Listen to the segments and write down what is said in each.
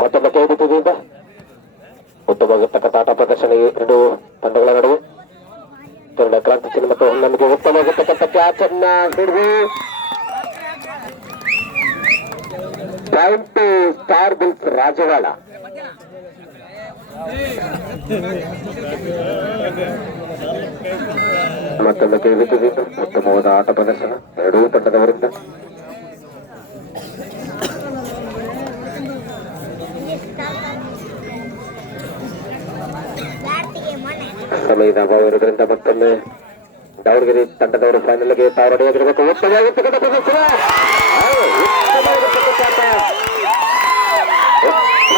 ಮತ್ತೊಂದು ಕೈ ಬಿಟ್ಟಿದ್ದರಿಂದ ಉತ್ತಮವಾಗಿರ್ತಕ್ಕಂಥ ಆಟ ಪ್ರದರ್ಶನ ಎರಡು ತಂಡಗಳ ನಡುವೆ ಕ್ರಾಂತಿ ಚಿನ್ನ ಮತ್ತು ನಮಗೆ ಉತ್ತಮವಾಗಿರ್ತಕ್ಕಂಥ ಕ್ಯಾಚ್ ಅನ್ನ ಹಿಡಿದು ಪಾಯಿಂಟ್ ಸ್ಟಾರ್ ಬಿಲ್ಸ್ ರಾಜವಾಡ. ಮತ್ತೊಂದು ಕೈ ಬಿಟ್ಟಿದ್ದರಿಂದ ಉತ್ತಮವಾದ ಆಟ ಪ್ರದರ್ಶನ ಎರಡೂ ತಂಡದವರಿಂದ. ಸಮಯದ ಅಭಾವ ಇರೋದ್ರಿಂದ ಮತ್ತೊಮ್ಮೆ ದಾವಣಗೆರೆ ತಂಡದವರು ಫೈನಲ್ಗೆ ತಾವು ರೆಡಿಯಾಗಿರಬೇಕು. ಉತ್ತಮವಾಗಿರ್ತಕ್ಕಂಥ ಪ್ರದರ್ಶನ,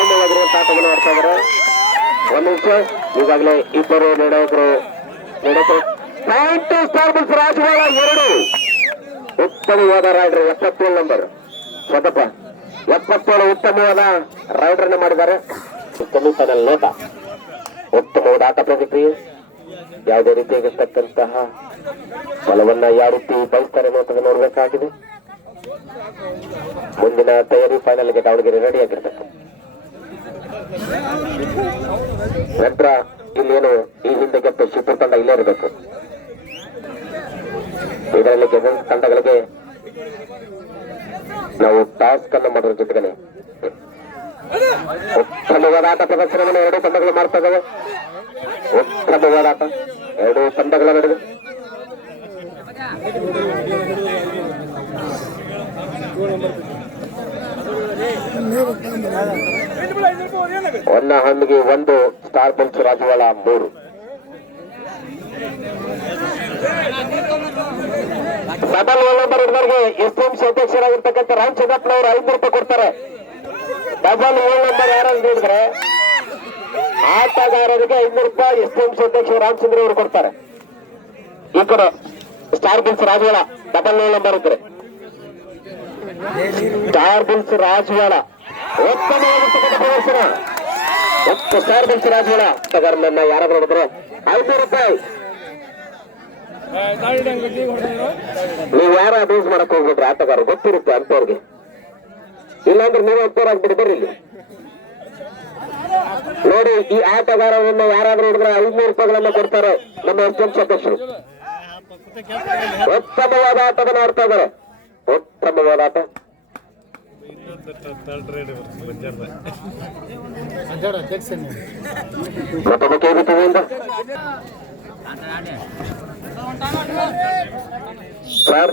ಉತ್ತಮವಾಗಿರುವಂತಹ ಆಟವನ್ನು ಆಡ್ತಾ ಇದ್ದಾರೆ. ಒಂದು ನಿಮಿಷ, ಈಗಾಗಲೇ ಇಬ್ಬರು ನಿರ್ಣಾಯಕರು ಪಾಯಿಂಟ್ ಸ್ಟಾರ್ ಬಿಲ್ಸ್ ರಾಜವಾಡ 2 ಉತ್ತಮವಾದ ರೈಡರ್ 77 ನಂಬರ್ ಸ್ವತಪ್ಪ 77 ಉತ್ತಮವಾದ ರೈಡರ್ನ ಮಾಡಿದ್ದಾರೆ. ಸೆಮಿಫೈನಲ್ ನೋಟ ಉತ್ತಮವಾದ ಆಟ ಪ್ರತಿಕ್ರಿಯೆ, ಯಾವುದೇ ರೀತಿಯಾಗಿರ್ತಕ್ಕಂತಹ ಫಲವನ್ನ ಯಾವ ರೀತಿ ಬಯಸ್ತಾರೆ ಅನ್ನೋದನ್ನು ನೋಡಬೇಕಾಗಿದೆ. ಮುಂದಿನ ತಯಾರಿ ಫೈನಲ್ಗೆ ದಾವಣಗೆರೆ ರೆಡಿಯಾಗಿರ್ತಕ್ಕ ನಂತರ ಇಲ್ಲೇನು ಈ ಹಿಂದೆ ಗೆದ್ದು ಶಿವಪುರ ತಂಡ ಇಲ್ಲೇ ಇರಬೇಕು. ಇದರಲ್ಲಿ ಗೆದ್ದ ತಂಡಗಳಿಗೆ ನಾವು ಟಾಸ್ಕ್ ಅನ್ನು ಮಾಡೋದ್ರ ಜೊತೆಗೆ ಉತ್ತಮವಾದ ಆಟ ಪ್ರದರ್ಶನವನ್ನು ಎರಡೂ ತಂಡಗಳು ಮಾಡ್ತಾ ಇದ್ದಾವೆ. ಉತ್ತಮವಾದ ಆಟ ಎರಡೂ ತಂಡಗಳ ನಡುವೆ. ಹೊನ್ನಹಳ್ಳಿಗೆ 1 ಸ್ಟಾರ್ ಬಿಲ್ಸ್ ರಾಜವಾಳ 3. ಡಬಲ್ ನಂಬರ್ ಹುಡುಗರಿಗೆ ಎಸ್ಎಂಸಿ ಅಧ್ಯಕ್ಷರಾಗಿರ್ತಕ್ಕಂಥ ರಾಮಚಂದ್ರಪ್ಪನವರು 500 ರೂಪಾಯಿ ಕೊಡ್ತಾರೆ. ಡಬಲ್ ನಂಬರ್ ಯಾರು ನೀಡಿದ್ರೆ ಆಟಗಾರರಿಗೆ 500 ರೂಪಾಯಿ ಎಸ್ಎಂಸಿ ಅಧ್ಯಕ್ಷ ರಾಮಚಂದ್ರ ಅವರು ಕೊಡ್ತಾರೆ. ಈ ಕಡೆ ಸ್ಟಾರ್ ಬಿಲ್ಸ್ ರಾಜವಾಳ ಡಬಲ್ ನಂಬರ್ ಇದ್ರೆ ಸ್ಟಾರ್ ಬಿಲ್ಸ್ ರಾಜವಾಳ ಉತ್ತಮವಾಗಿರ್ತಕ್ಕಂಥ ಪ್ರದರ್ಶನ. ಸ್ಟಾರ್ ಬಿಲ್ಸ್ ರಾಜವಾಳ ಆಟಗಾರನನ್ನ ಯಾರಾದ್ರೂ ನೋಡಿದ್ರೆ 500 ರೂಪಾಯಿ. ನೀವು ಯಾರು ಅಬ್ಯೂಸ್ ಮಾಡಕ್ ಹೋಗ್ಬಿಟ್ರೆ ಆಟಗಾರ ಗೊತ್ತಿರುತ್ತೆ ಅಂತವ್ರಿಗೆ, ಇಲ್ಲಾಂದ್ರೆ ನೀವು ಅಂತವ್ರಾಗ್ಬಿಟ್ಟು ಬರ್ರಿ ಇಲ್ಲಿ ನೋಡಿ. ಈ ಆಟಗಾರರನ್ನ ಯಾರಾದ್ರೂ ನೋಡಿದ್ರೆ 500 ರೂಪಾಯಿಗಳನ್ನ ಕೊಡ್ತಾರೆ ನಮ್ಮ ಎಸ್ಎಂಸಿ ಅಧ್ಯಕ್ಷರು. ಉತ್ತಮವಾದ ಆಟವನ್ನು ಆಡ್ತಾ ಇದ್ದಾರೆ. ಉತ್ತಮವಾದ ಆಟ. ಮತ್ತೊಂದು ಕೇಳಿಕೆಯಿಂದ ಸರ್